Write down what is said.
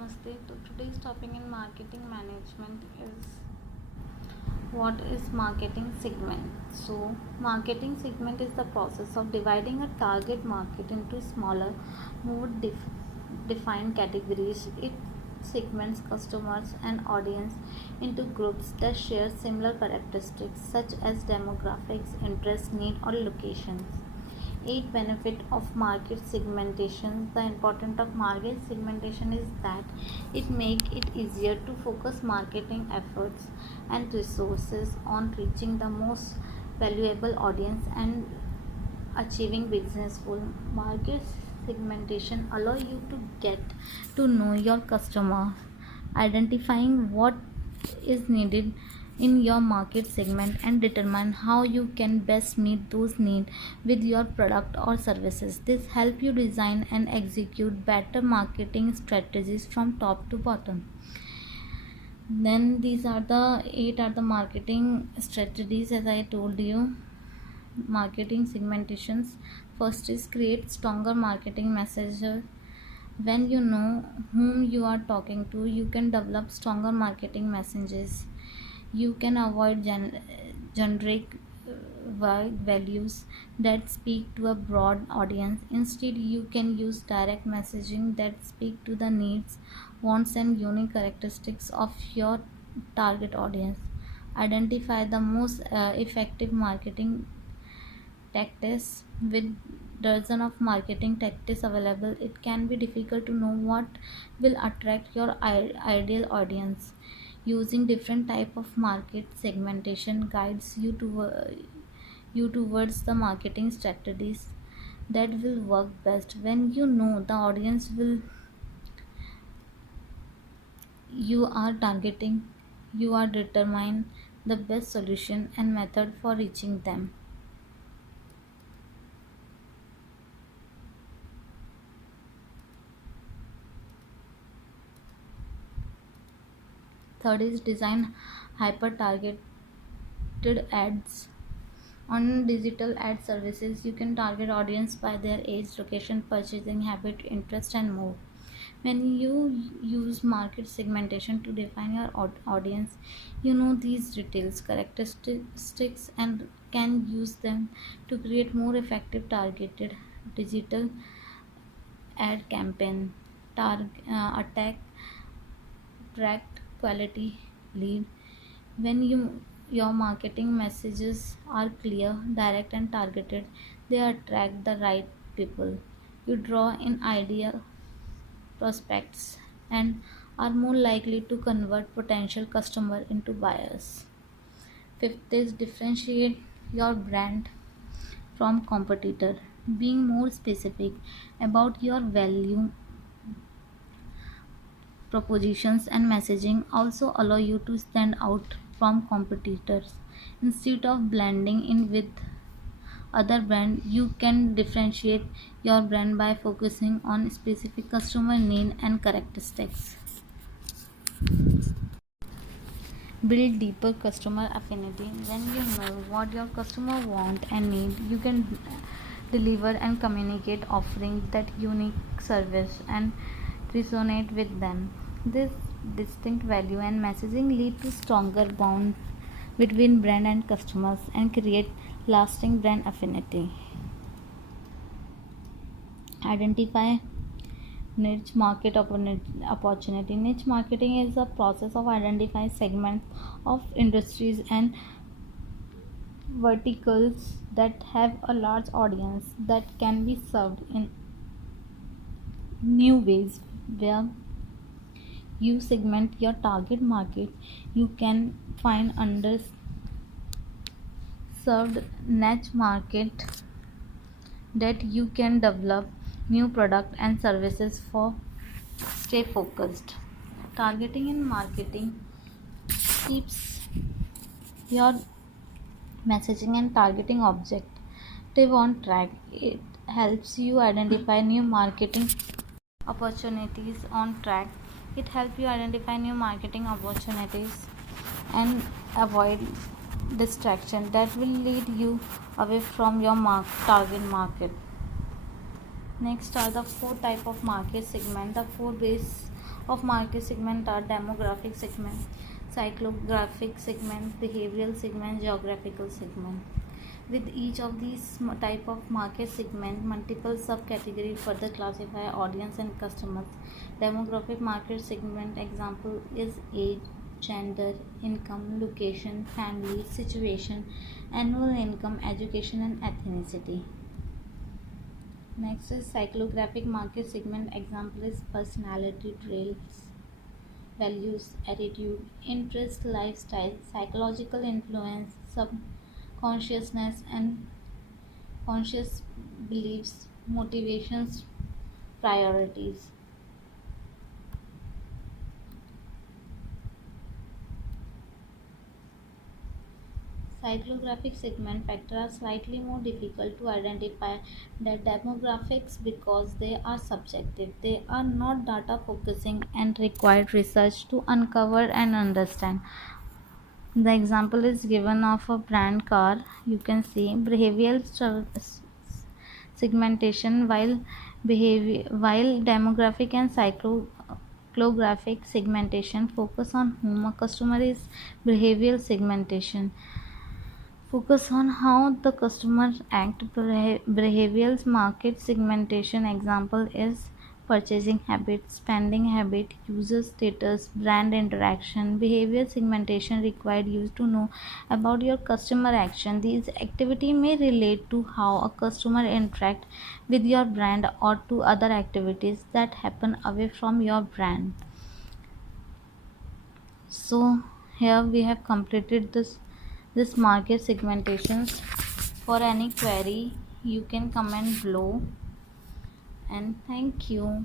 Namaste. So today's topic in marketing management is what is marketing segment. So marketing segment is the process of dividing a target market into smaller, more defined categories. It segments customers and audience into groups that share similar characteristics such as demographics, interest, need, or locations. 8 benefit of market segmentation. The importance of market segmentation is that it make it easier to focus marketing efforts and resources on reaching the most valuable audience and achieving business goal. Market segmentation allow you to get to know your customer, identifying what is needed in your market segment and determine how you can best meet those needs with your product or services. This help you design and execute better marketing strategies from top to bottom. Then these are the 8 are the marketing strategies. As I told you, marketing segmentations. First is create stronger marketing messages. When you know whom you are talking to, you can develop stronger marketing messages. You can avoid generic values that speak to a broad audience. Instead, you can use direct messaging that speak to the needs, wants, and unique characteristics of your target audience. Identify the most effective marketing tactics. With dozen of marketing tactics available, it can be difficult to know what will attract your ideal audience. Using different type of market segmentation guides you towards the marketing strategies that will work best. When you know the audience will you are targeting, you are determine the best solution and method for reaching them. Third is design hyper targeted ads. On digital ad services, you can target audience by their age, location, purchasing habit, interest, and more. When you use market segmentation to define your audience, you know these details, characteristics, and can use them to create more effective targeted digital ad campaign. Attack tracked quality lead. When your marketing messages are clear, direct, and targeted, they attract the right people. You draw in ideal prospects and are more likely to convert potential customer into buyers. Fifth is differentiate your brand from competitor. Being more specific about your value propositions and messaging also allow you to stand out from competitors. Instead of blending in with other brand, you can differentiate your brand by focusing on specific customer need and characteristics. Build deeper customer affinity. When you know what your customer want and need, you can deliver and communicate offering that unique service and resonate with them. This distinct value and messaging lead to stronger bond between brand and customers and create lasting brand affinity. Identify niche market opportunity. Niche marketing is a process of identifying segments of industries and verticals that have a large audience that can be served in new ways. Where you segment your target market, you can find underserved niche market that you can develop new product and services for. Stay focused. Targeting in marketing keeps your messaging and targeting objective on track. It helps you identify new marketing opportunities on track. It helps you identify new marketing opportunities and avoid distraction that will lead you away from your target market. Next are the 4 type of market segment. The 4 ways of market segment are demographic segment, psychographic segment, behavioral segment, geographical segment. With each of these type of market segment, multiple subcategory further classify audience and customers. Demographic market segment example is age, gender, income, location, family situation, annual income, education, and ethnicity. Next is psychographic market segment example is personality traits, values, attitude, interest, lifestyle, psychological influence, subconsciousness and conscious beliefs, motivations, priorities. Psychographic segment factors are slightly more difficult to identify than demographics because they are subjective. They are not data focusing and require research to uncover and understand. The example is given of a brand car. You can see behavioral segmentation while demographic and psychographic segmentation focus on whom a customer is. Behavioral segmentation focus on how the customer act. Behavioral market segmentation example is purchasing habit, spending habit, user status, brand interaction. Behavior segmentation required you to know about your customer action. These activity may relate to how a customer interact with your brand or to other activities that happen away from your brand. So here we have completed this market segmentations. For any query you can comment below, and thank you.